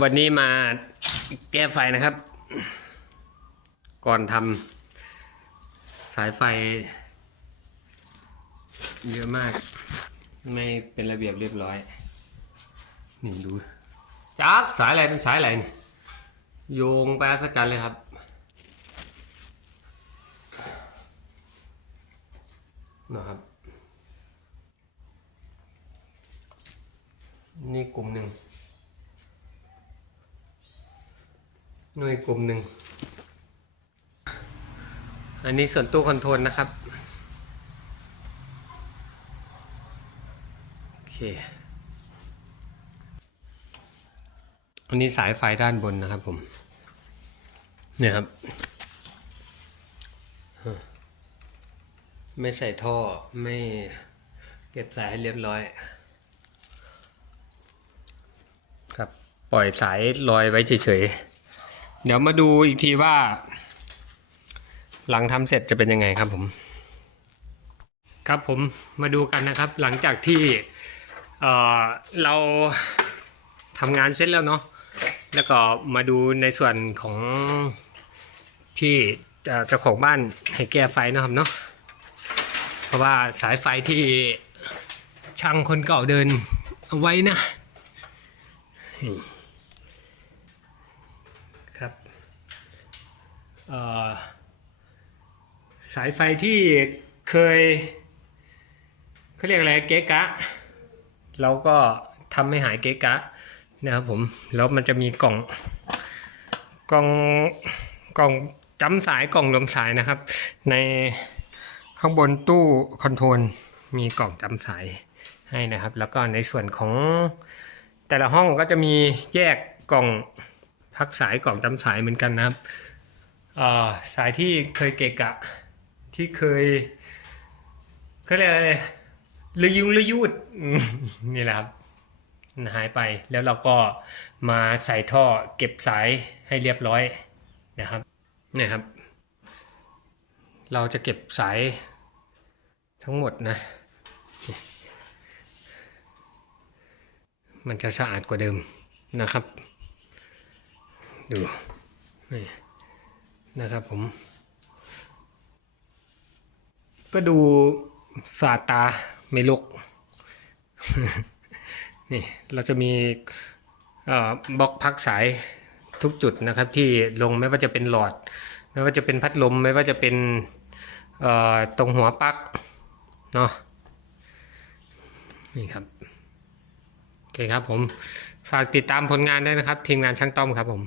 วันนี้มาแก้ไฟนะครับ ก่อนทำสายไฟ เยอะมาก ไม่เป็นระเบียบเรียบร้อย นี่ดูจักสายอะไรเป็นสายอะไรเนี่ยโยงไปอัศจรรย์เลยครับ นะครับ นี่กลุ่มหนึ่ง หน่วยกลุ่มหนึ่ง อันนี้ส่วนตู้คอนโทรลนะครับ โอเค อันนี้สายไฟด้านบนนะครับผม เนี่ยครับ ไม่ใส่ท่อ ไม่เก็บสายให้เรียบร้อย ครับ ปล่อยสายลอยไว้เฉยๆ เดี๋ยวมาดูอีกทีว่า หลังทำเสร็จจะเป็นยังไงครับผม ครับผมมาดูกันนะครับ หลังจากที่เเราทำงานเสร็จแล้วเนาะแล้วก็มาดูในส่วนของที่เจ้าของบ้านให้แก้ไฟนะครับเนาะเพราะว่าสายไฟที่ช่างคนเก่าเดินเอาไว้นะ ครับสายไฟที่เคยเขาเรียกอะไรเก๊กะ เราก็ทำให้หายเก๊กะนะครับผมแล้วมันจะมีกล่องกล่องกล่องจำสายกล่องรวมสายนะครับ ในข้างบนตู้คอนโทรลมีกล่องจำสายให้นะครับ แล้วก็ในส่วนของแต่ละห้องก็จะมีแยกกล่อง พักสายกล่องจำสายเหมือนกันนะครับสายที่เคยเกะกะที่เคยเขาเรียกอะไรลืยุงลืยุดนี่แหละครับหายไปแล้วเราก็มาใส่ท่อเก็บสายให้เรียบร้อยนะครับนี่ครับ เราจะเก็บสายทั้งหมดนะ มันจะสะอาดกว่าเดิมนะครับ ดูนี่นะครับผม ก็ดูสาตาไม่ลุกนี่เราจะมีบล็อกพักสายทุกจุดนะครับที่ลงไม่ว่าจะเป็นหลอด ไม่ว่าจะเป็นพัดลมไม่ว่าจะเป็นตรงหัวปลั๊กเนาะนี่ครับโอเคครับผม ฝากติดตามผลงานด้วยนะครับ ทีมงานช่างต้อมครับผม